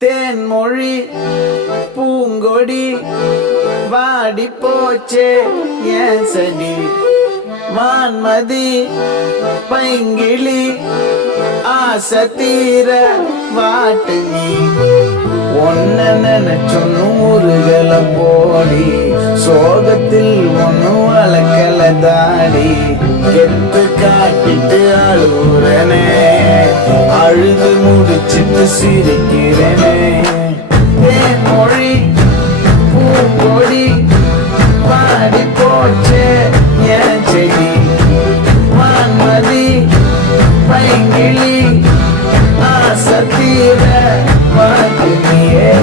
தேன்மொழி பூங்கொடி வாடி போச்சே ஏன் செடி வான்மதி பைங்கிளி ஆசை தீர வாட்டு நீ ஒன்ன நினைச்சொன்னு முருகல போடி சோகத்தில் ஒன்னு வளர்க்கல தாடி கெத்து காட்டிட்டு அழுறனே அழுது முடிச்சிட்டு சிரிக்கிறனே தேன்மொழி பூங்கொடி பாடி போச்சே என் செடி வான்மதி பைங்கிளி ஆசை தீர வாக்கு நீயே